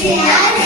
起来。